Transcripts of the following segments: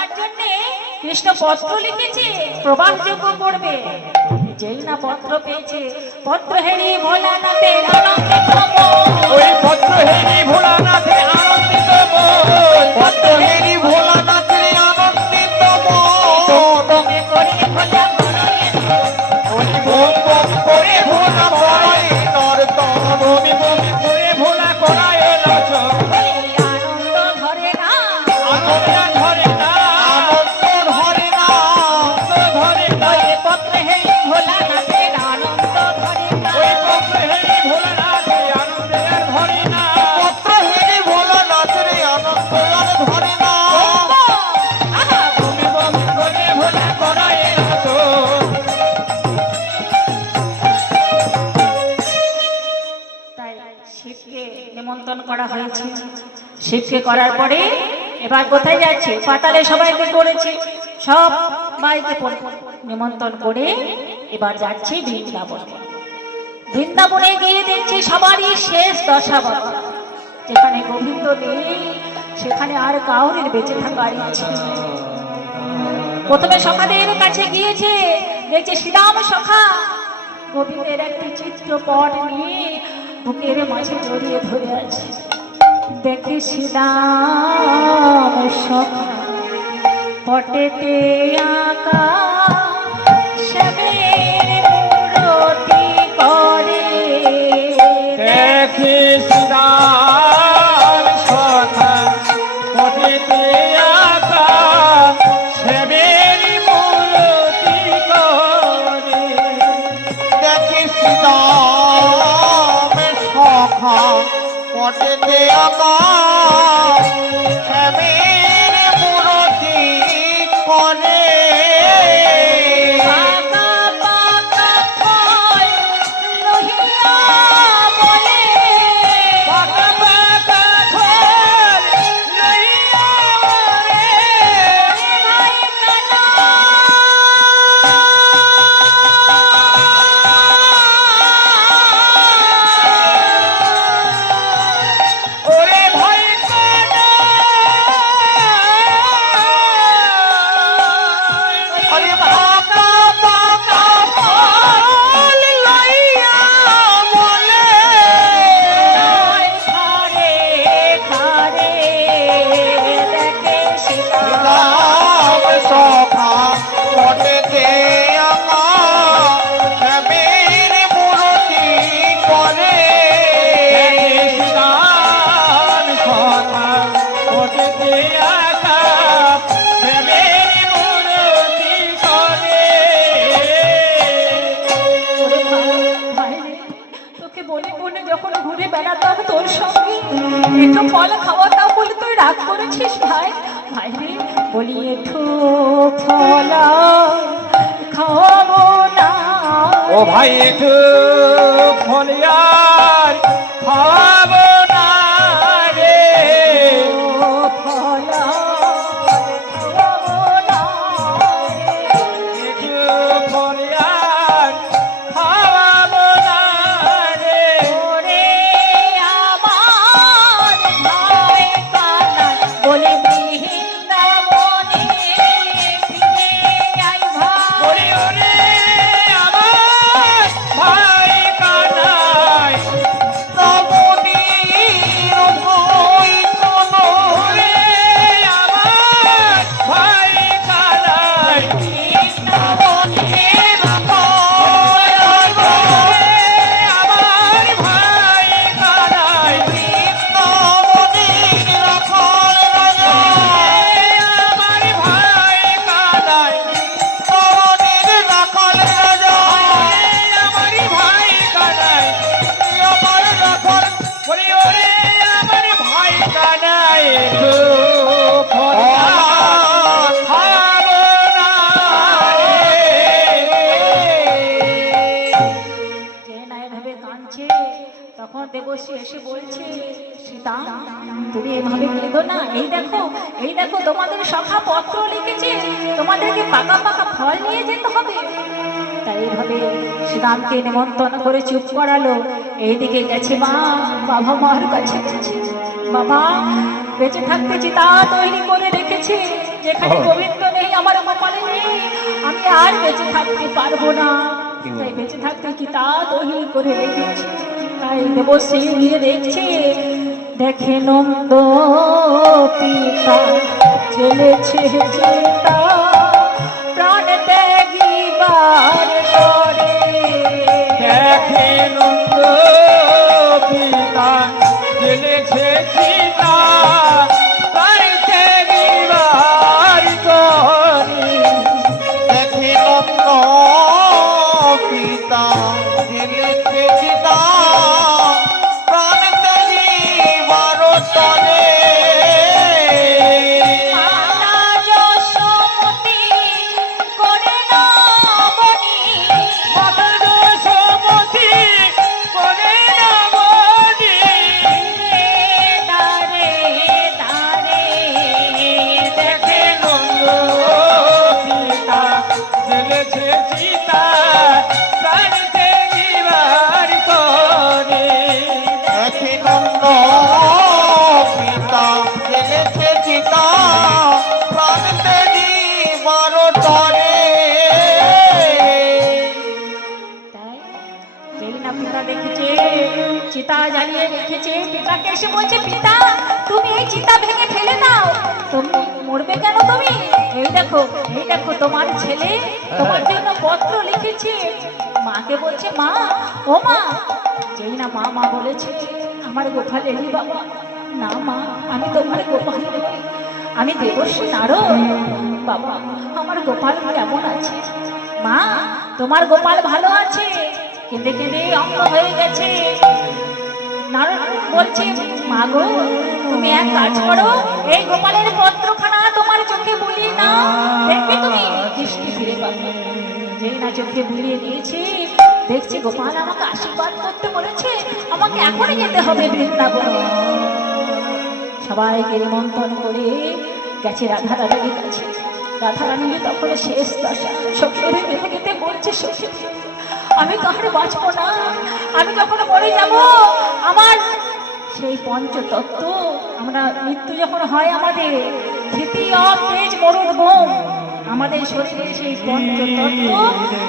আপনার জন্য কৃষ্ণ পত্র লিখেছে, প্রবাসযোগ্য করবে। যেই না পত্র পেয়েছে, পত্র হেরি ভোলানাথের আনন্দিত ওই পত্র হেরি ভোলানাথের আনন্দিত পত্র হেরি ভোলানাথের আনন্দিত করে ভোলা ওই বোম বোম করে ভোলা পড়ায় নর্তন বমি বমি করে ভোলা করায় নাচ আনন্দ ধরে না, আনন্দ ধরে না, আনন্দ ধরে না, আনন্দ ধরে না। পত্র হেরি ভোলানাথের আনন্দ ধরে না, ওই পত্র হেরি ভোলানাথের আনন্দ আর ধরে না, পত্র হেরি ভোলানাথের আনন্দ আর ধরে না। আহা বমি বমি করে ভোলা করায় নাচ তাই শিবকে নিমন্ত্রণ করা হয়েছে। শিবকে করার পরে এবার কোথায় যাচ্ছে? পাতালে সবাইকে করেছে, সব বাইকে নিমন্ত্রণ করে এবার যাচ্ছে বৃন্দাবনে। বৃন্দাবনে গিয়ে দেখছি সবারই শেষ দশা বাবা। যেখানে গোবিন্দ নেই সেখানে আর কাউরির বেঁচে থাকার ইচ্ছে নেই। প্রথমে সখাদের কাছে গিয়েছে, দেখছে শ্রীরাম সখা গোবিন্দের একটি চিত্রপট নিয়ে বুকের মাঝে জড়িয়ে ধরে আছে। দেখে শ্রীরাম সখা পটেতে আঁকা শ্যামের মূরতি করে। দেখি শ্রীরাম সখা পথেতে আঁকা শ্যামের মূরতি করে। দেখি শ্রীরাম সখা পথেতে আঁকা শ্যামের মূরতি করে। পাকা পাকা ফল লহিয়া বলে, পাকা পাকা ফল লইয়া রে ভাই কানা ওরে ভাই কানা আরে পাকা পাকা ফল লইয়া বলে খারে খারে দেখে শ্রীরাম রাম সখা পটেতে আঁকা শ্যামের মূরতি করে। রাম সখা পটেতে আঁকা শ্যামের মূরতি করে। ওরে ভাই রে, তোকে বলে বলে যখন ঘুরে বেড়াতাম তোর সঙ্গে একটু ফল খাওয়াতাম বলে তুই রাগ করেছিস ভাই। ভাই রে বলি একটু ফল খাওয়াবো না। ও ভাই একটু ফলিয়ার খাবো না রে। ও ফল খাওয়াবো না রে। একটু ফলিয়ার খাওয়াবো না রে। ওরে আমার ভাই কানাই বলে বৃন্দাবনে ফিরে আই ভাই। ওরে ওরে আমার ভাই কানাই নবনীর ভয় কোনো রে। আমার ভাই কানাই নবনীর ভয় কোনো রে। আমার ভাই কানাই নবনীর ভয় রাজা। আমার ভাই কানাই নবনীর রাখাল রাজা। আমার ভাই কানাই আমার রাখাল। ওরে ওরে আমার ভাই কানাই একটু ফল খাবো না রে। যে না এভাবে কাঁদছে তখন দেবশ্রী এসে বলছে সীতা তুমি এভাবে কেঁদো না। এই দেখো তোমাদের সখা পত্র লিখেছে, তোমাদেরকে পাকা পাকা ফল নিয়ে যেতে হবে। তাই এইভাবে শ্রীরামকে নিমন্ত্রণ করে চুপ করালো। এইদিকে গেছে মা, বাবা মার কাছে গেছে। বাবা বেঁচে থাকতে চিতা তৈরি করে রেখেছে, যেখানে গোবিন্দ নেই, আমার গোপালে নেই, আমি আর বেঁচে থাকতে পারবো না। তাই বেঁচে থাকতে কি তা দহিল করে রেখেছি। তাই দেবশ্রী গিয়ে দেখছে, দেখে নন্দ পিতা চলেছে চিতা, প্রাণ ত্যাগিবার তরে। দেখে নন্দ পিতা জেলেছে সীতা, তার ত্যাগিবার তরে। দেখে নন্দ পিতা জেলেছে সীতা, প্রাণ ত্যাগিবার তরে। মানা যশোমতি করে নবনী, সমতি করে নবনী। দারে দারে দেখে নন্দ পিতা জেলেছে সীতা, প্রাণ ত্যাগিবার তরে। দেখে নন্দ পিতা জেলেছে সীতা, প্রাণ ত্যাগিবার তরে। তাই যেই না পিতা দেখেছে চিতা জ্বালিয়ে রেখেছে, পিতাকে এসে বলছে, পিতা তুমি এই চিতা ভেঙে ফেলে দাও, তুমি মরবে কেন তুমি? এই দেখো তোমার ছেলে তোমার জন্য পত্র লিখেছে। মাকে বলছে, মা ও মা। যেই না মা মা বলেছে, আমার গোপাল এলি বাবা। না মা, আমি তোমার গোপাল নই, আমি দেবশ্রী নারদ। বাবা আমার গোপাল কেমন আছে? মা তোমার গোপাল ভালো আছে, কেঁদে কেঁদে অঙ্গ হয়ে গেছে। নারদ বলছে, মা গো তুমি এক কাজ করো, এই গোপালের পত্রখানা তোমার চোখে বুলিয়ে না, দেখবে তুমি দৃষ্টি ফিরে পাবে। যেই না চোখে বুলিয়ে দিয়েছি, দেখছি গোপাল আমাকে আশীর্বাদ করতে বলেছে, আমাকে এখনই যেতে হবে বৃন্দাবনে। সবাইকে নিমন্ত্রণ করে গেছে রাধারানীর কাছে। রাধারানীর তখন শেষ দশা, শ্বশুরে বেঁধে গেতে বলছে, শ্বশুর আমি তো আর বাঁচবো না, আমি যখন মরে যাব আমার সেই পঞ্চতত্ত্ব, আমরা মৃত্যু যখন হয় আমাদের ক্ষিতি অপ তেজ মরুদ বোম, আমাদের শরীরে সেই পঞ্চতত্ত্ব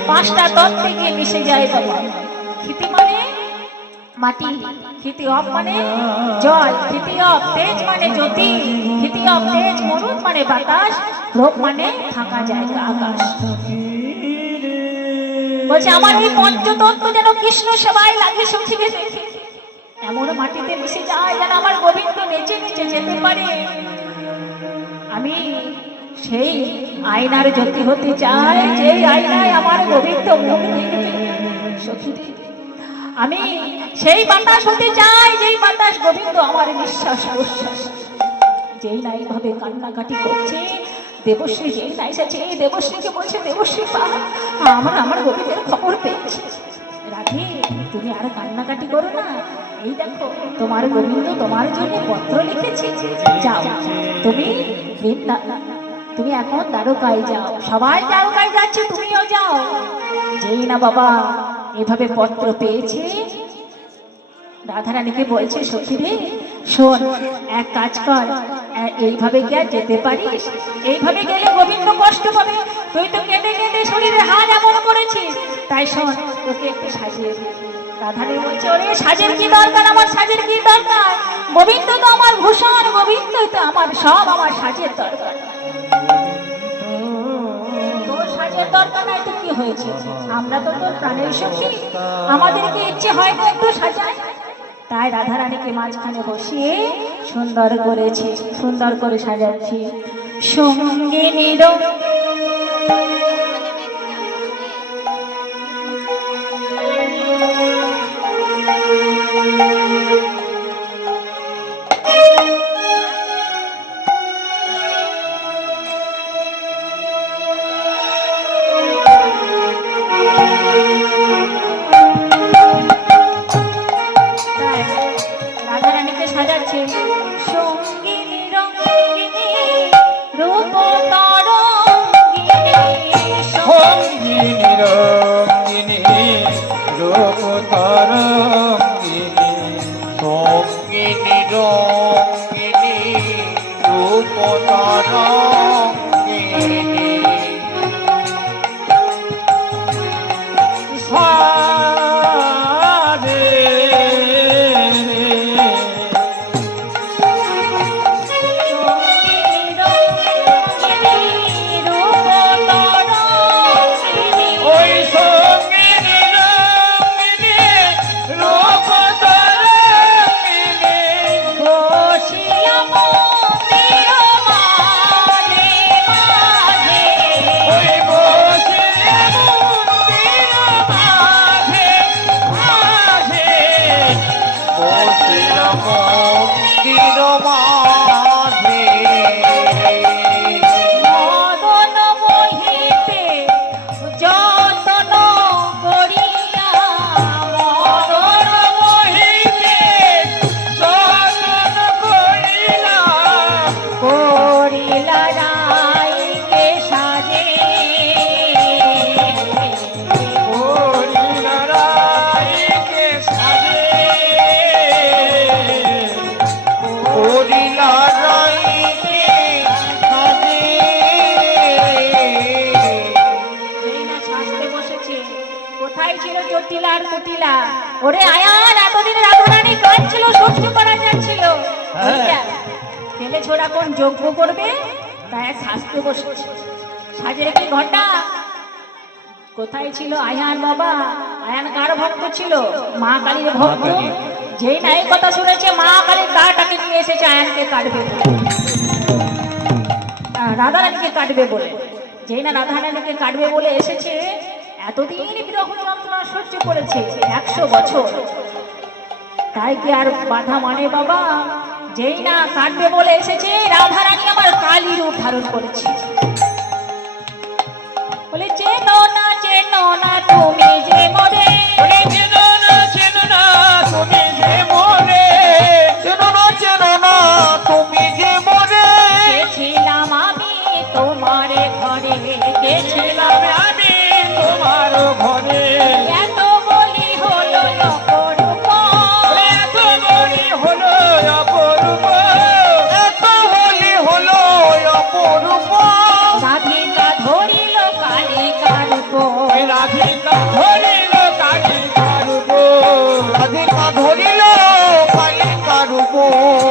পাঁচটা তত্ত্বে গিয়ে মিশে যায় বাবা। ক্ষিতি মানে মাটি, ক্ষিতি অপ মানে জল, ক্ষিতি অপ তেজ মানে জ্যোতি, ক্ষিতি অপ তেজ মরুদ মানে বাতাস, রোগ মানে ফাঁকা জায়গা আকাশ। বলছে আমার এই পঞ্চতত্ত্ব যেন কৃষ্ণ সেবায় লাগে সখীরে রেখে এমন মাটিতে মিশে যায় যেন আমার গোবিন্দ নেচে নেচে যেতে পারে। আমি সেই আয়নার জ্যোতি হতে চাই, যে আয়নায় আমার গোবিন্দ মুখ দেখবে সখীরে। আমি সেই বাতাস হতে চাই, যেই বাতাস গোবিন্দ আমার নিঃশ্বাস প্রশ্বাস। যেই না এইভাবে কান্নাকাটি করছে, দেবশ্রী যেই না এসেছে, এই দেবশ্রীকে বলছে, দেবশ্রী পা আমার গোবিন্দের খবর পেয়েছি। রাধে তুমি আর কান্নাকাটি করো না, এই দেখো তোমার গোবিন্দ তোমার জন্য পত্র লিখেছে, যাও তুমি তুমি এখন দ্বারকায় যাও। সবাই দ্বারকায় যাচ্ছে, তুমিও যাও। যেই না বাবা এভাবে পত্র পেয়েছে, রাধারানীকে বলছে, সখী রে শোন, এক কাজ কর, এইভাবে কি আর যেতে পারিস? এইভাবে গেলে গোবিন্দ কষ্ট পাবে, তুই তো কেঁদে কেঁদে শরীরে হাত এমন করেছিস, তাই শোন তোকে একটু সাজিয়ে দিই। রাধারানী বলছে, ওরে সাজের কি দরকার, আমার সাজের কি দরকার? গোবিন্দ তো আমার ভূষণ, গোবিন্দ তো আমার সব, আমার সাজের দরকার। তোর সাজের দরকার নাই তো কি হয়েছে? আমরা তো তোর প্রাণের সখী, আমাদেরকে ইচ্ছে হয় না একটু সাজায়। তাই রাধারানীকে মাঝখানে বসিয়ে সুন্দর করেছে, সুন্দর করে সাজাচ্ছি। সঙ্গে নির রাধারানীকে সাজাচ্ছে। সঙ্গিনী রঙ্গিনী রূপ তরঙ্গিনী, সঙ্গিনী রঙ্গিনী রূপ তরঙ্গিনী, সঙ্গিনী রঙ্গিনী রূপ তরঙ্গিনী। মদন মোহিতে যতন করিয়া মদন করিলা রাইকে সাজে যেই না সাজতে বসেছে, কোথায় ছিল জটিলা আর কুটিলা? ওরে আয়ান, এতদিন রাধারানী কাঁদছিল, সহ্য করা যাচ্ছিল। ওইটা ফেলে ছোড়া কোন যজ্ঞ করবে, তাই সাজতে বসেছে। সাজে কি ঘটা? কোথায় ছিল আয়ান বাবা? আয়ান কার ভক্ত ছিল? মা কালীর ভক্ত। যেই না এই কথা শুনেছে, মা কালী কাটাকে নিয়ে এসেছে আয়ানকে কাটবে, রাধারানীকে কাটবে বলে। যেই না রাধারানীকে কাটবে বলে এসেছে, এতদিন বিরহ যন্ত্রণা সহ্য করেছে 100 বছর, তাই কি আর বাধা মানে বাবা? যেই না কাটবে বলে এসেছে, রাধারানী আমার কালী রূপ ধারণ করেছে। বলে চেনো না তুমি যে মরে, গেছিলাম আমি তোমারে ঘরে, গেছিলাম তোমার ঘরে এত বলি হলো অপরূপ, এত বলি হলো অপরূপ, এত বলি হলো অপরূপ। রাধিকা ধরিল কালিকার রূপ, রাধিকা ধরিল কালিকার রূপ, রাধিকা ধরিল কালিকার রূপ।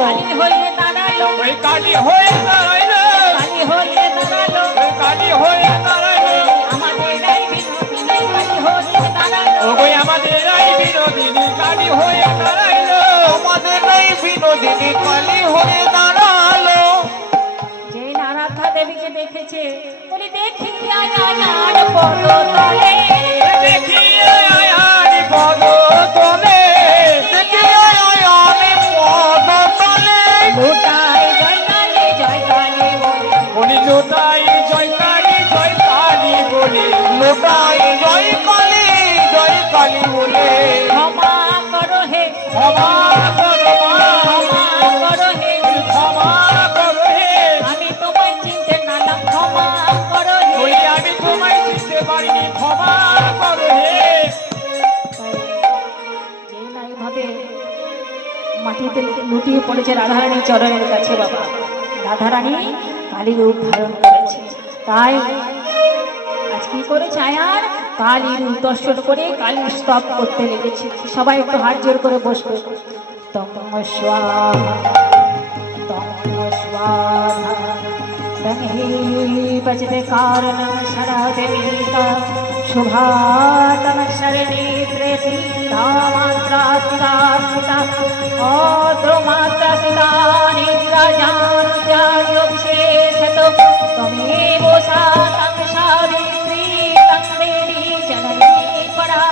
কালী হয়ে দাঁড়ালো, ওই কালী হয়ে দাঁড়াইল, কালী হয়ে দাঁড়ালো, ওই কালী হয়ে দাঁড়াইল, আমাদের এই বিনোদিনী কালী হয়ে দাঁড়ালো, ওই আমাদের এই বিনোদিনী কালী হয়ে দাঁড়াইল, আমাদের এই বিনোদিনী কালী হয়ে দাঁড়ালো। যেই না রাধা দেবীকে দেখেছে, বলি দেখি আয়ার পদ তলে, দেখিয়ে আয়ার পদ তলে, দেখিয়ে আয়ার পদ তলে, লোটাই জয় কালী বলে, বলি লোটাই জয় কালী বলে, লোটাই জয় কালী বলে। ক্ষমা করো হে, ক্ষমা করো মা, ক্ষমা করো হে, ক্ষমা করো হে, আমি তোমায় চিনতে নালাম, ক্ষমা করো হে। বলি আমি তোমায় চিনতে পারিনি, ক্ষমা করো হে। যেই না এইভাবে মাটিতে লুটিয়ে পড়েছে রাধারানীর চরণের কাছে বাবা, রাধারানী কালী রূপ ধারণ করেছে। তাই আজ কি করেছে আয়ার? কালী রূপ দর্শন করে কালী স্তব করতে লেগেছে। সবাই একটু হাত জোর করে বসবে। তম স্বাহা তম স্বাহা তমহি ভজতে কারণ শরদেবিকা শুভাতম শরণেত্রে সিদ্ধামাত্রাস্তিতা অদ্রমাত্রাস্তিতা নিদ্রাজানুচার্যোপশেষত তমেব সাতং সাবিত্রী তং দেবী জননী পরা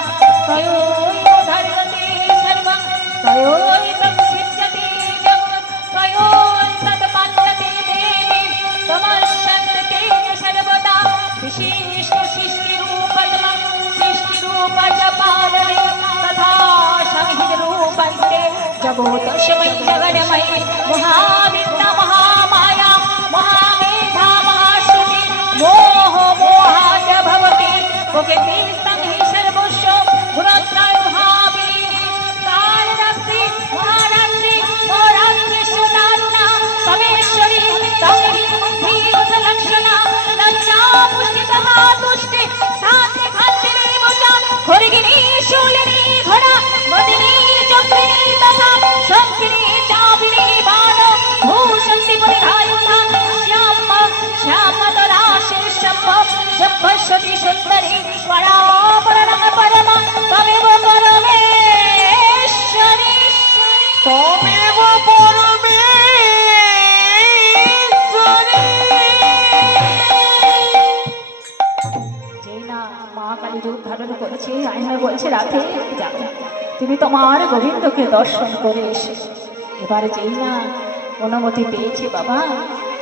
তয়োইব ধর্মতে সর্বং তয়োইতং সিদ্ধ্যতি জগৎ তয়োস্তৎপন্নতে দেবী তমস্যন্তে সর্বদা বিশিষ্ট সৃষ্টিরূপতমং সৃষ্টিরূপচ পালনে তথা সংহিতরূপন্তে জগোতস্মৈ জগন্ময়ী মহাবিদ্যা মহামায়া মহামেধা মহাশ্रुति मोह मोहाच भवति प्रकृतिस्तं हि सर्वस्व गुणत्रयभावी कालरात्रि महारात्रि महारात्रि सुदारुणा तमेश्वरी तं हि बुद्धियुतलक्षणा সুন্দরী স্বরা পরম পরমা তমেব পরমেশ্বরী তমেব পরমেশ্বরী। যেই না মা কালী রূপ ধারণ করেছে আইনে বলছে রাধে যাও তুমি তোমার গোবিন্দকে দর্শন করে এসো। এবার যেই না অনুমতি পেয়েছে বাবা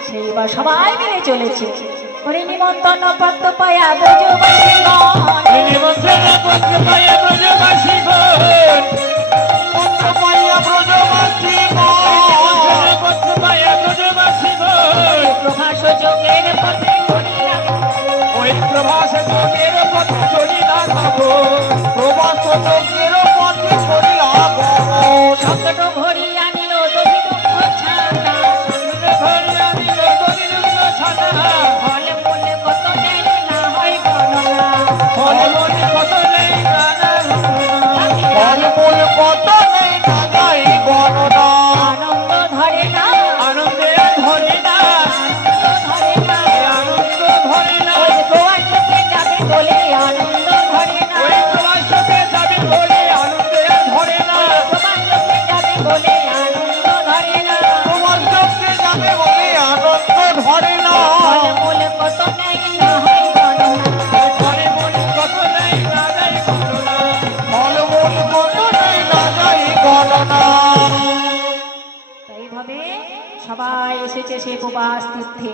সেই এবার সবাই মিলে চলেছে করে নিমন্ত্রণ পত্র পায়া ব্রজবাসীগণ নিমন্ত্রণ পত্র পাইয়া ব্রজবাসীগণ, পত্র পাইয়া ব্রজবাসীগণ, পত্র পাইয়া ব্রজবাসীগণ, প্রভাস যোগের পথে করিয়া ওই প্রভাস যোগের পথে চলিলা গো, প্রভাস যোগের পথে চলিলা গো। সংকট ভরিয়া নিল দধি দুঃখ ছাড়া ধরিয়া দিল দরিদ্র ছানা, ফলে ফলে কত দেয় না হয় গণনা ফল মূল কত নেই নানা ঘটনা, ফল মূল কত নেই নানাই গণনা। আনন্দ ধরে না আনন্দে ধরে না, ধরে না আনন্দ ধরে না, ওই প্রবাসে যাবে বলে আনন্দ ধরে না ওই প্রবাসে যাবে বলে আনন্দে ধরে না, প্রবাসে যাবে বলে আনন্দ ধরে না প্রবাসে যাবে বলে আনন্দ ধরে না। ফলে ফলে কত নেয় না হয় গণনা ফলে মূল কত নেই নানাই গণনা, ফল মূল কত নেই নানাই গণনা। এইভাবে সবাই এসেছে সে প্রবাস তীর্থে।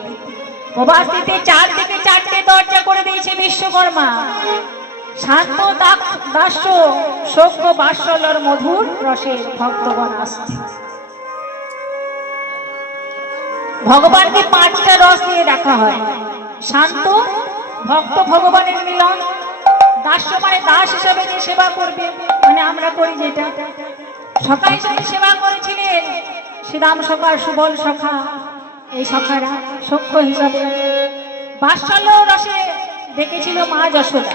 প্রবাস তীর্থে চারদিকে চারটে দরজা করে দিয়েছে বিশ্বকর্মা। শান্ত দাস্য সভ্য বাৎসল্যর মধুর রসের ভক্তগণ আসছে। ভগবানকে পাঁচটা রস দিয়ে রাখা হয়। শান্ত ভক্ত ভগবানের মিলন, দাস্য মানে দাস হিসাবে যে সেবা করবে, মানে আমরা করি যেটা। সখা হিসাবে সেবা করেছিলেন শ্রীরাম সখা সুবল সখা, এই সখারা সখ্য হিসাবে। বাৎসল্য রসে দেখেছিল মা যশোদা।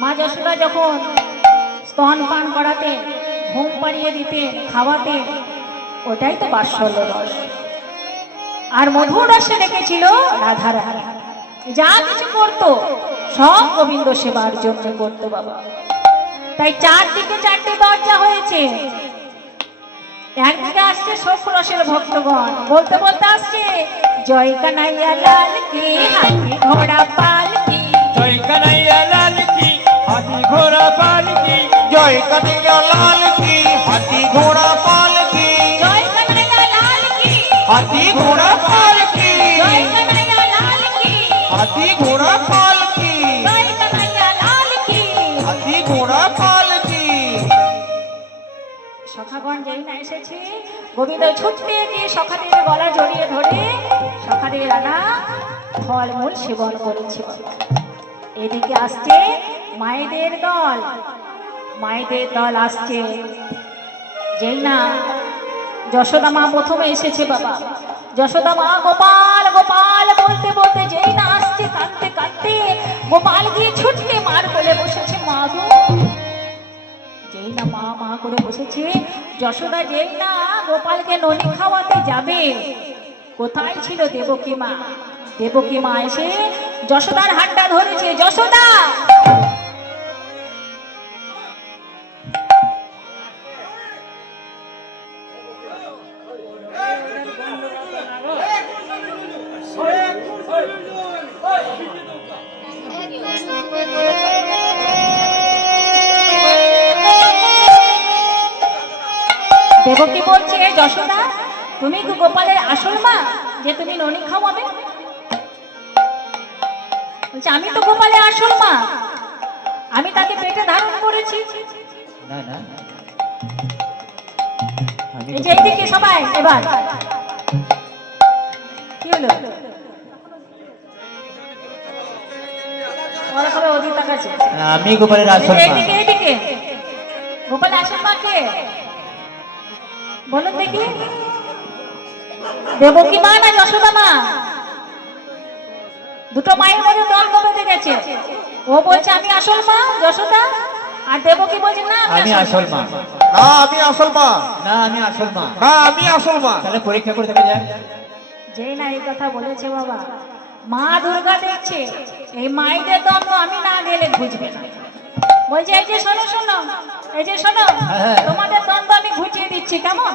মা যশোদা যখন স্তন পান করাতে, ঘুম পাড়িয়ে দিতে, খাওয়াতে, ওটাই তো বাৎসল্য রস। আর মধুর রসে দেখেছিল রাধারানী, যা কিছু করতো সব গোবিন্দ সেবার জন্য করতো বাবা। তাই চারদিকে চারটে দরজা হয়েছে। একদিকে আসছে শোক রসের ভক্তগণ, বলতে বলতে আসছে জয় কানাইয়া লাল কি হাতি ঘোড়া পাল কি জয় কানাইয়া লাল কি হাতি ঘোড়া পাল কি, জয় কানাইয়া লাল কি হাতি ঘোড়া পাল কি, জয় কানাইয়া লাল কি হাতি ঘোড়া পাল কি, জয় কানাইয়া লাল কি হাতি ঘোড়া পাল কি, জয় কানাইয়া লাল কি। হাতি ঘোড়া পাল কি। সখাগণ যেই না এসেছে গোবিন্দ ছুটতে গিয়ে সখাদের গলা জড়িয়ে ধরে সখাদের রানা ফলমূল সেবন করেছে। এদিকে আসছে মায়েদের দল, মায়েদের দল আসছে। যেই না যশোদা মা প্রথমে এসেছে বাবা। যশোদা মা গোপাল গোপাল বলতে বলতে যেই না আসছে কাঁদতে কাঁদতে, গোপাল গিয়ে ছুটতে মার কোলে বসেছে। মা গো, যেই না মা মা করে বসেছে, যশোদা যেই না গোপালকে ননি খাওয়াতে যাবে, কোথায় ছিল দেবকী মা? দেবকী মা এসে যশোদার হাতটা ধরেছে। যশোদা, দেবকী বলছে যশোদা তুমি কি গোপালের আসল মা যে তুমি ননি খাওয়াবে? বলছে আমি তো গোপালের আসল মা, আমি তাকে পেটে ধারণ করেছি। না না, এই যে এইদিকে সবাই এবার কি হলো? ওরা সবাই ওদিকে তাকাচ্ছে। আমি গোপালের আসল মা। এইদিকে এইদিকে গোপালের আসল মা কে বলুন দেখি? দেবকী মা না যশোদা মা? দুটো মায়ের মধ্যে দ্বন্দ্ব বেঁধে গেছে। ও বলছে আমি আসল মা যশোদা, আর দেবকী বলছে না আমি আসল মা। না আমি আসল মা, না আমি আসল মা। না আমি আসল মা। তাহলে পরীক্ষা করে দেখা যায়। যেই না এই কথা বলেছে বাবা, মা দুর্গা দেখছে এই মাইদের দ্বন্দ্ব আমি না গেলে বুঝবে না। বলছে এই যে শোনো শোনো, এই যে শোনো, তোমাদের দ্বন্দ্ব আমি ঘুচিয়ে দিচ্ছি কেমন।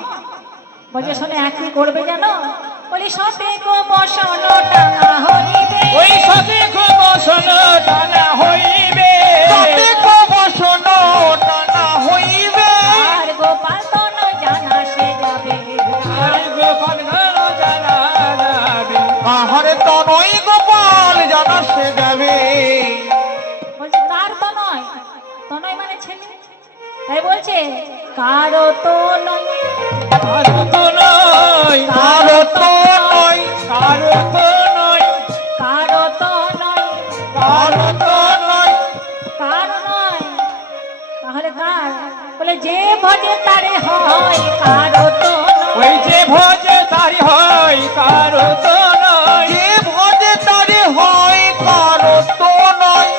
বলছে শোনে একই করবে জানো, বলি সতে গো বসন টানা হইবে, ওই সতে গো বসন টানা হইবে, সতে গো বসন টানা হইবে, আর গোপাল তন জানা সে যাবে, আর গোপাল ধন জানা যাবে, আহার তনয় গোপাল জানা সে যাবে। বলছে কার তো নয়, তো নয় মানে ছেলে, তাই বলছে কারো তো নয়, কারো তো নয়, কারো তো নয়, কারো তো নয়, কারো তো নয়, কারো তো নয়, কারো নয়, তাহলে কার? বলে যে ভজে তারে হয়, কারো তো নয়, ওই যে ভজে তারি হয়, কারো তো নয়, যে ভজে তারি হয়, কারো তো নয়,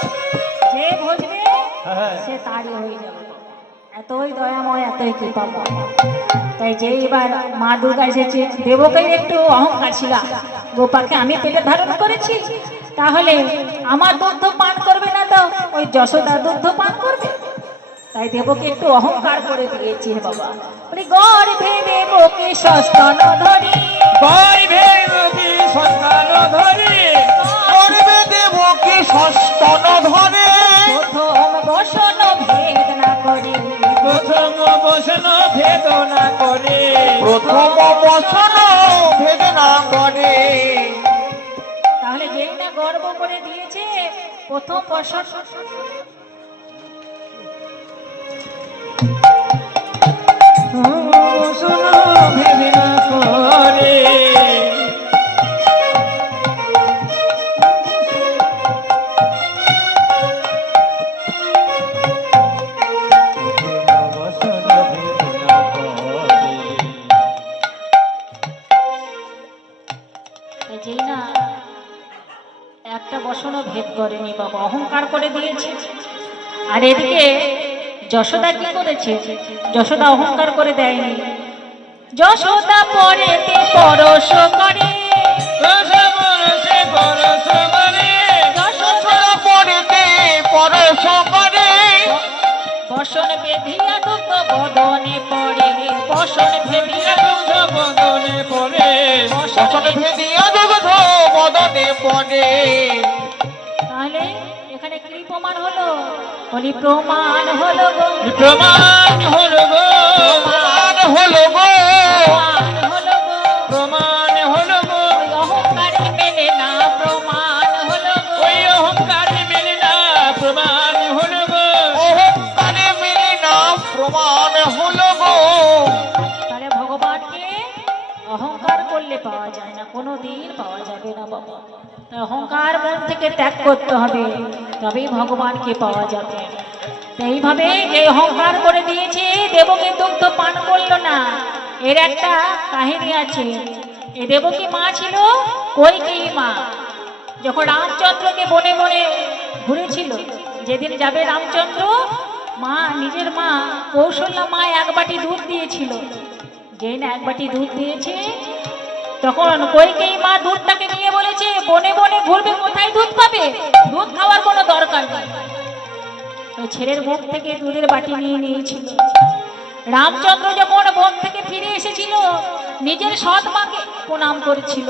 যে ভজবে সে তারই হয়ে যাবে। এতই দয়াময়, এতই কৃপাময়। তাই যে এবার মা দুর্গা এসেছে, দেবকের একটু অহংকার ছিল, গোপালকে আমি পেটে ধারণ করেছি, তাহলে আমার দুগ্ধ পান করবে না তো ওই যশোদা দুগ্ধ পান করবে। তাই দেবকে একটু অহংকার করে দিয়েছি। হে বাবা, বলি গর্ভে দেবকে সস্তন ধরি, গর্ভে দেবী সন্তান ধরে, গর্ভে দেবকে সস্তন ধরে, প্রথম বসন ভেদ না করে, প্রথম বসন ভেদ না করে, প্রথম বসন ভেদ না করে। তাহলে যেই না গর্ব করে দিয়েছে প্রথম বসন বসন ভেদ না করে, বসন ভেদ না করে। যেই না একটা বসনও ভেদ করেনি বাবা, অহংকার করে দিয়েছে। আর এদিকে যশোদা কি করেছে? যশোদা অহংকার করে দেয়নি, যশোদা পরেতে পরশ করে, বরসে বরস করে, যশোদা পরেতে পরশ করে, বসন বেধিয়া দুগ্ধ বদনে পড়ে, বসন ভেদিয়া দুগ্ধ বদনে পড়ে, বসন ভেদিয়া দুগ্ধ বদনে পড়ে। তাহলে এখানে কি প্রমাণ হলো? বলি প্রমাণ হলো গো, প্রমাণ হলো গো, প্রমাণ হলো গো, প্রমাণ হলো গো, প্রমাণ হলো গো, ওই অহংকারে মেলে না, প্রমাণ হলো গো, ওই অহংকারে মেলে না, প্রমাণ হলো গো, অহংকারে মেলে না, প্রমাণ হলো গো। তাহলে ভগবানকে অহংকার করলে পাওয়া যায় না, কোনোদিন পাওয়া যাবে না বাবা। তাই অহংকার মন থেকে ত্যাগ করতে হবে, তবেই ভগবানকে পাওয়া যাবে। তো এইভাবে এই অহংকার করে দিয়েছে, দেবকী দুগ্ধ পান করলো না। এর একটা কাহিনী আছে। এই দেবকী মা ছিল কইকেয়ী মা। যখন রামচন্দ্রকে বনে বনে ঘুরেছিল, যেদিন যাবে রামচন্দ্র, মা নিজের মা কৌশল্যা মা এক বাটি দুধ দিয়েছিল। যেই না এক বাটি দুধ দিয়েছে, তখন কইকেয়ী মা দুধটাকে নিয়ে বলেছে, বনে বনে ঘুরবে, কোথায় দুধ পাবে? দুধ খাওয়ার কোনো দরকার নেই। ওই ছেলের মুখ থেকে দুধের বাটি নিয়ে নিয়েছিল। রামচন্দ্র যখন বন থেকে ফিরে এসেছিল, নিজের সৎ মাকে প্রণাম করেছিল।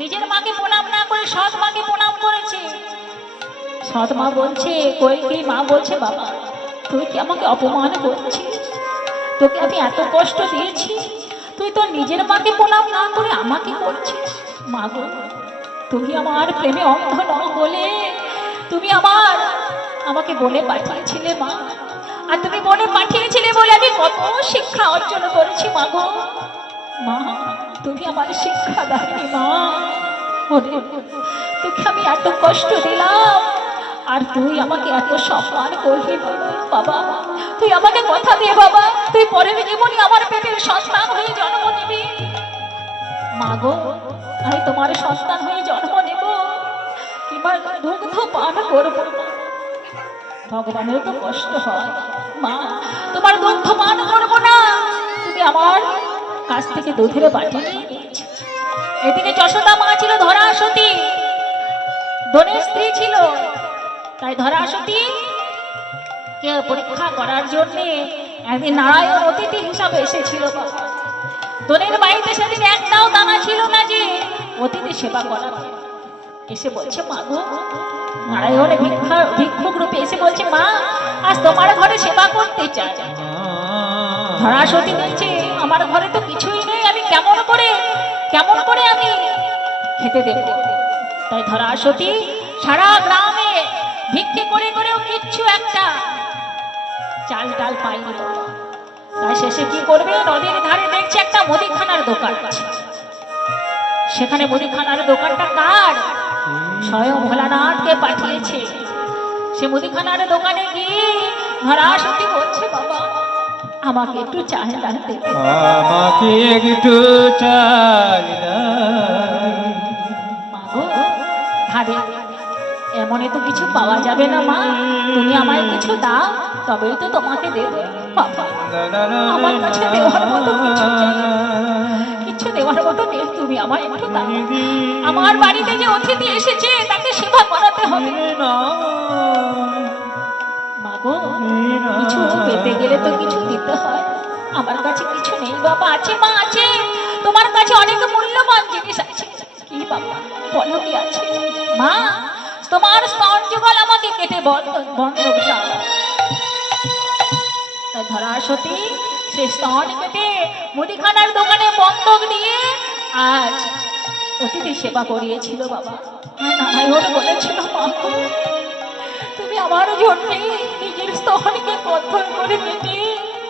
নিজের মাকে প্রণাম না করে সৎ মাকে প্রণাম করেছে। সৎ মা বলছে, কইকেয়ী মা বলছে, বাবা তুই কি আমাকে অপমান করছিস? তোকে আমি এত কষ্ট দিয়েছি, তুই তো নিজের মাকে প্রণাম না করে আমাকে করছিস। মা গো, তুমি আমার প্রেমে অন্ধ নও বলে তুমি আমাকে বলে পাঠিয়েছিলে মা। আর তুমি বলে পাঠিয়েছিলে বলে আমি কত শিক্ষা অর্জন করেছি মা গো। মা, তুমি আমার শিক্ষা দাওনি মা। ওরে, তোকে আমি এত কষ্ট দিলাম, আর তুই আমাকে এত সম্মান করবি বাবা। তুই আমাকে কথা দে বাবা, তুই পরের জীবনে আমার পেটের সন্তান হয়ে জন্ম নিবি। মা গো, আমি তোমার সন্তান হয়ে জন্ম নেব, এবার দুগ্ধ পান করব। ভগবানের তো কষ্ট হয় মা, তোমার দুগ্ধ পান করবো না, তুমি আমার কাছ থেকে দুধের বাটি নিয়ে নিয়েছো। এদিকে যশোদা মা ছিল ধরা সতী, ধনের স্ত্রী ছিল, তাই ধরা সতী কে পরীক্ষা করার জন্য একদিন নারায়ণ অতিথি হিসাবে এসেছিল বাবা। ধনের বাড়িতে সেদিন একটাও দানা ছিল না যে অতিথি সেবা করাবে। এসে বলছে মা গো, নারায়ণ ভিক্ষুক রূপে এসে বলছে মা আজ তোমার ঘরে সেবা করতে চাই। ধরা সতী বলছে আমার ঘরে তো কিছুই নেই, আমি কেমন করে আমি খেতে দেব। তাই ধরা সতী সারা গ্রামে ভিক্ষে করে করেও কিচ্ছু একটা চাল ডাল পাইনি বাবা। তাই শেষে কি করবে, নদীর ধারে দেখছে একটা মুদিখানার দোকান আছে। সেখানে মুদিখানার দোকানটা কার? স্বয়ং ভোলানাথকে পাঠিয়েছে। সে মুদিখানার দোকানে গিয়ে ধরা সতী বলছে বাবা আমাকে একটু চাল ডাল দেবে। আমাকে একটু চাল মাগো ধারে এমনই তো কিছু পাওয়া যাবে না মা, তুমি আমায় কিছু দাও তবেই তো তোমাকে দেব। বাবা আমার কাছে দেওয়ার মতো কিছু দেওয়ার মতো নেই, তুমি আমায় একটু দাও। আমার বাড়িতে যে অতিথি এসেছে তাকে সেবা করাতে হবে। মাগো কিছু পেতে গেলে তো কিছু দিতে হয়, আমার কাছে কিছু নেই বাবা। আছে মা আছে, তোমার কাছে অনেক মূল্যবান জিনিস আছে। কি বাবা বলো কি আছে? মা তোমার স্তন যুগল আমাকে কেটে বন্ধক দাও। তাই ধরা সতী সে স্তন কেটে মুদিখানার দোকানে বন্ধক দিয়ে আজ অতিথি সেবা করিয়েছিল বাবা। নারায়ণ বলেছিল মা তুমি আমার জন্য নিজের স্তনকে কঠোর করে কেটে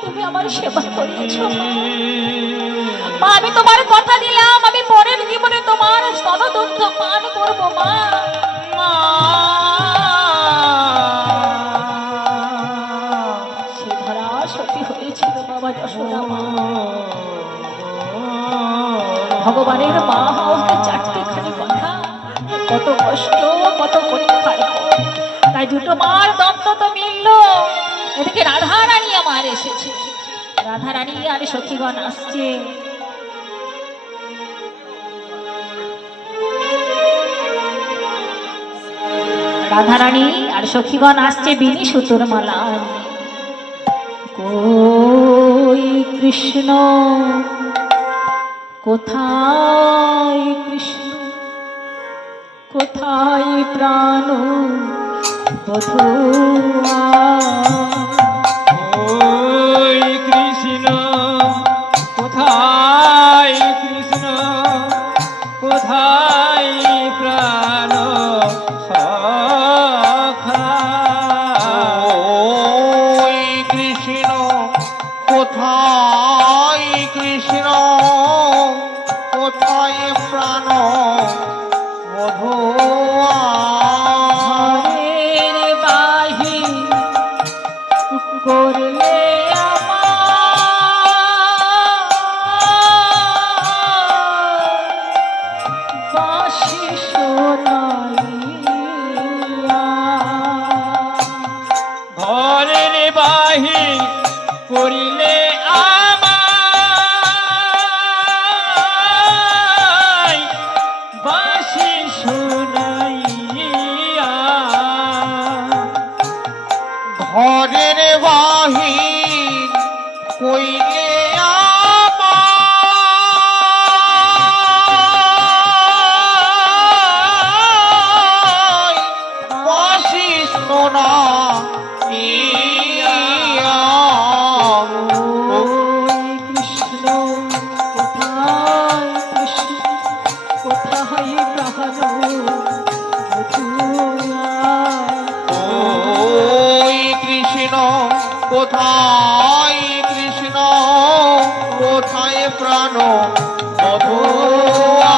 তুমি আমার সেবা করিয়েছ মা। আমি তোমার কথা দিলাম আমি পরের জীবনে তোমার স্তনদুগ্ধ পান করবো মা। সে ধরা সতী হয়েছিল বাবা যশোদা মা। ভগবানের মা হওয়াকে চারটেখানি কথা, কত কষ্ট কত পরীক্ষার পর তাই দুটো মার দন্ত তো মিলল। এদিকে রাধারানী আমার এসেছে, রাধারানী আর সখীগণ আসছে। রাধারানী আর সখীগণ আসছে বিনি সুতোর মালা। কই কৃষ্ণ কোথায় কৃষ্ণ কোথায় প্রাণ বধূয়া। ওই কৃষ্ণ কোথায় কৃষ্ণ কোথায় প্রাণ সখা। ওই কৃষ্ণ কোথায় কৃষ্ণ কোথায় প্রাণ বধূয়া। ঘরের বাহির করলে আমার বাঁশি শোনাইয়া। ঘরের বাহির করিলে আমায় বাঁশি শুনাইয়া। ঘরের বাহির কইলে আমায় বাঁশি শোনাইয়া। কৃষ্ণ কোথায় কৃষ্ণ কোথায় প্রাণ বধূয়া। ওই কৃষ্ণ কোথায় কৃষ্ণ কোথায় প্রাণ বধূয়া।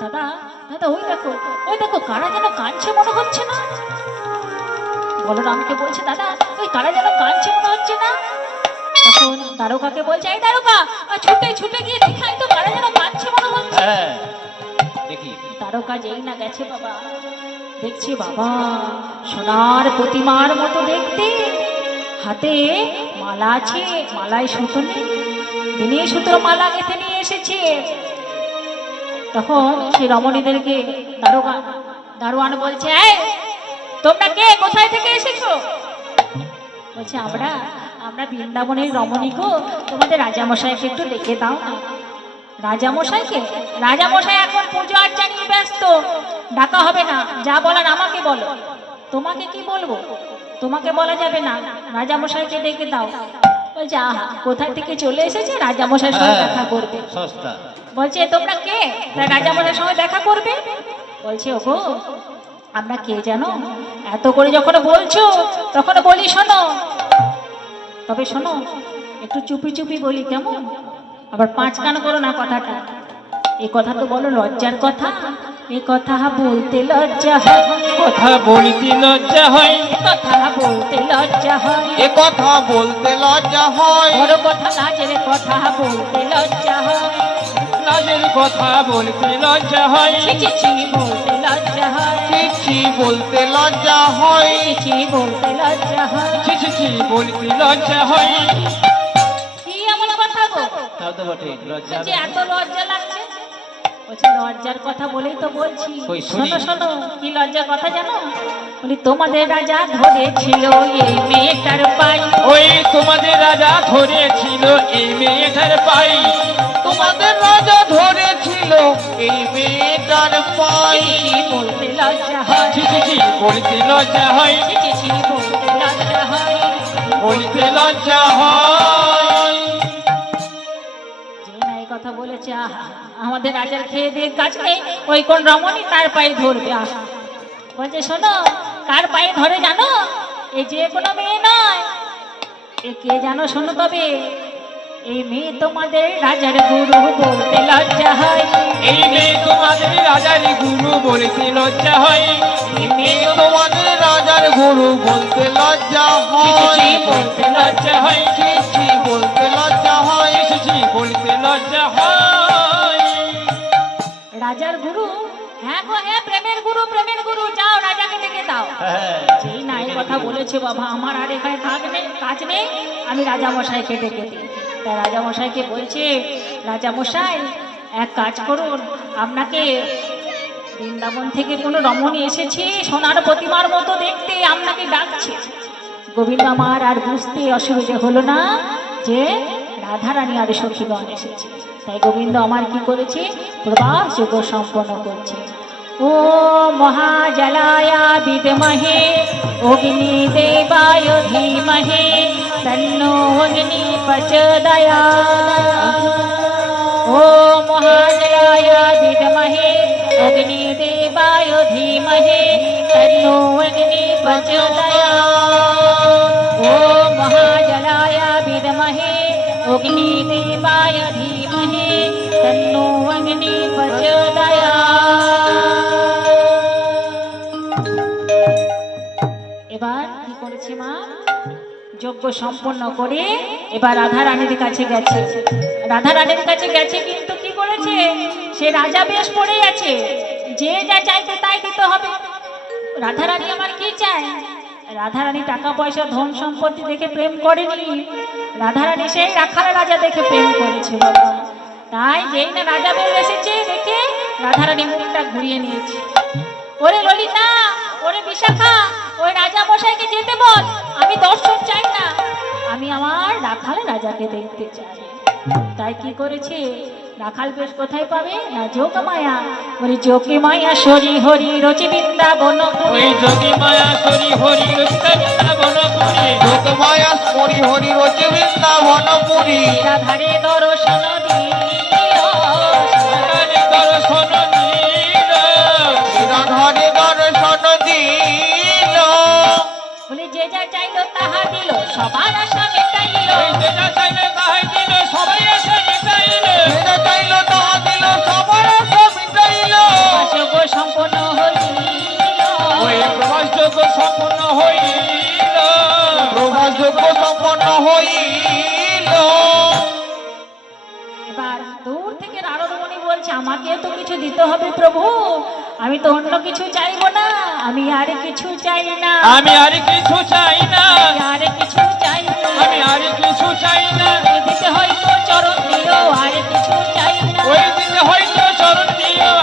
দাদা দাদা ওই দেখো কারা যেন কাঁদছে মনে হচ্ছে না? বলরামকে বলছে দাদা ওই কারা যেন কাঁদছে মনে হচ্ছে না? তখন দ্বারকাকে বলছে এই দ্বারকা ছুটে ছুটে গিয়ে দেখাই তো কারা যেন কাঁদছে মনে হচ্ছে। হ্যাঁ দেখি। দ্বারকা যেই না গেছে বাবা দেখছি বাবা সোনার প্রতিমার মতো দেখতে, হাতে মালা আছে, মালায় সুতো নেই, তিনি সুতোর মালা গেঁথে নিয়ে এসেছে। তখন সেই রমণীদেরকে দারোয়ান বলছে, এই তোমরা কে, কোথায় থেকে এসেছো? বলছে, আমরা বৃন্দাবনের রমণী গো, তোমাদের রাজামশাইকে একটু ডেকে দাও না। রাজামশাইকে? রাজামশাই এখন পুজো আর্চা নিয়ে ব্যস্ত, ডাকা হবে না। যা বলার আমাকে বলো। তোমাকে কি বলবো? তোমাকে বলা যাবে না, রাজামশাইকে ডেকে দাও। বলছে, আহা, কোথা থেকে চলে এসেছে রাজামশাইয়ের সঙ্গে দেখা করবে। বলছে, তোমরা কে, রাজামশাইয়ের সঙ্গে দেখা করবে? বলছে, ওগো আমরা কে জানো? এত করে যখন বলছো তখন বলি শোনো, তবে শোনো একটু চুপি চুপি বলি, কেমন? আবার পাঁচ কান করো না কথাটা। এই কথা তো বলো লজ্জার কথা, এ কথা বলতে লজ্জা হয়, কথা বলতে লজ্জা হয়, কথা বলতে লজ্জা হয়, এ কথা বলতে লজ্জা হয়, বড় কথা লাজের কথা বলতে লজ্জা হয়, লাজের কথা বলতে লজ্জা হয়, ছি ছি বলতে লজ্জা হয়, ছি বলতে লজ্জা হয়, ছি বলতে লজ্জা হয়। ছি ছি ছি বলতে লজ্জা হয়। কি এমন কথা গো? তাও তো বটে, লজ্জা যে এত লজ্জা লাগছে? বলছে, লজ্জার কথা বলেই তো বলছি। ওই শুনি। শোনো শোনো, কি লজ্জার কথা জানো? বলি, তোমাদের রাজা ধরেছিল এই মেয়েটার পাই, ওই তোমাদের রাজা ধরেছিল এই মেয়েটার পাই, তোমাদের রাজা ধরেছিল এই মেয়েটার পাই, ছি বলতে লজ্জা হয়, ছি ছি ছি বলতে লজ্জা হয়, ছি বলতে লজ্জা হয়। বলতে লজ্জা হয়। যে না এই কথা বলেছে, আহা, আমাদের রাজার খেয়ে দিয়ে কাজ নেই, ওই কোন রমণী তার পায়ে ধরবে। আহা, বলছে, শোনো কার পায়ে ধরে জানো? এই যে কোনো মেয়ে নয়, এ কে জানো? শোনো তবে, এই মেয়ে তোমাদের রাজার গুরু বলতে লজ্জা হয়, এই মেয়ে তোমাদের রাজার গুরু বলতে লজ্জা হয়, এই মেয়ে তোমাদের রাজার গুরু বলতে লজ্জা হয়, ছি বলতে লজ্জা হয়, ছি বলতে লজ্জা হয়, ছি ছি বলতে লজ্জা হয়। রাজার গুরু? হ্যাঁ গো হ্যাঁ, প্রেমের গুরু, প্রেমের গুরু, যাও রাজাকে ডেকে দাও। যেই না এই কথা বলেছে, বাবা আমার আর এখানে কাজ নেই, আমি রাজামশাইকে ডেকে দিই। তাই রাজামশাইকে বলছে, রাজামশাই এক কাজ করুন, আপনাকে বৃন্দাবন থেকে কোনো রমণী এসেছে সোনার প্রতিমার মতো দেখতে, আপনাকে ডাকছে। গোবিন্দ আমার আর বুঝতে অসুবিধে হলো না যে রাধারানী আর সখীগণ এসেছে। তাই গোবিন্দ আমার কি করেছে, প্রবাহ যোগ সম্পন্ন করছে। ও মহাজলায়া বিদমহে অগ্নি দেবায় ধীমহে তন্নো অগ্নি প্রচোদয়াৎ। ও মহাজলায়া বিদমহে অগ্নি দেবায় ধীমহে তন্নো অগ্নি প্রচোদয়াৎ। ও মহাজলায়া বিদমহে অগ্নি দেবায় ধীমহে তন্নো অগ্নি প্রচোদয়াৎ। এবার কি করেছে মা? যজ্ঞ সম্পন্ন করে এবার রাধারানীর কাছে গেছে। রাধারানীর কাছে গেছে, কিন্তু কি করেছে? সে রাজা বেশ পড়ে আছে, যে যা চাইতে তাই দিতে হবে। রাধারানী আমার কি চায়? রাধারানী টাকা পয়সা ধন সম্পত্তি দেখে প্রেম করেনি, রাধারানী সেই রাখাল রাজা দেখে প্রেম করেছে বাবা। তাই যেই না রাজা বেশ এসেছে দেখে রাধারানী মুখটা ঘুরিয়ে নিয়েছে। ওরে ললিতা, ওরে বিশাখা, ওই রাজা মশাইকে যেতে বল, আমি দর্শন চাই না, আমি আমার রাখাল রাজাকে দেখতে চাই। তাই কি করেছে? রাখাল বেশ কোথায় পাবে না, যোগমায়া। বলি, যোগী মায়া সরি হরি রচি বৃন্দাবন, ওই যোগী মায়া সরি হরি বৃন্দাবনপুরী, যোগমায়া হরি হরি রচি বৃন্দাবনপুরী, রাধারে দর্শন দিও, রাধারে দর্শন দিল, রাধারে দর্শন দিল, বলি যে যা চাইলো তাহা দিল, সবার আশা মেটাইল, ওই যেটা চাইলে তাহাই দিল, সবাই এসে মিটাইল, যেটা চাইল তাহা দিল, সবার আশা মিটাইল, যোগ সম্পন্ন হইল, ওই প্রবাসযোগ্য সম্পূর্ণ হইল, প্রভাসযোগ্য সম্পন্ন হইল। এবার দূর থেকে নারদমণি বলছে, আমাকে তো কিছু দিতে হবে প্রভু, আমি তো অন্য কিছু চাইবো না, আমি আর কিছু চাই না, আমি আর কিছু চাই না, আমি আর কিছু চাই না, আমি আর কিছু চাই না, দিতে হয়তো চরণ দিও, আর কিছু চাই না, ওই দিনে হয়তো চরণ দিও,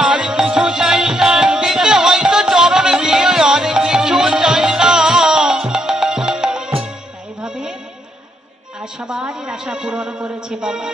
মনের আশা পূরণ করেছে বাবা।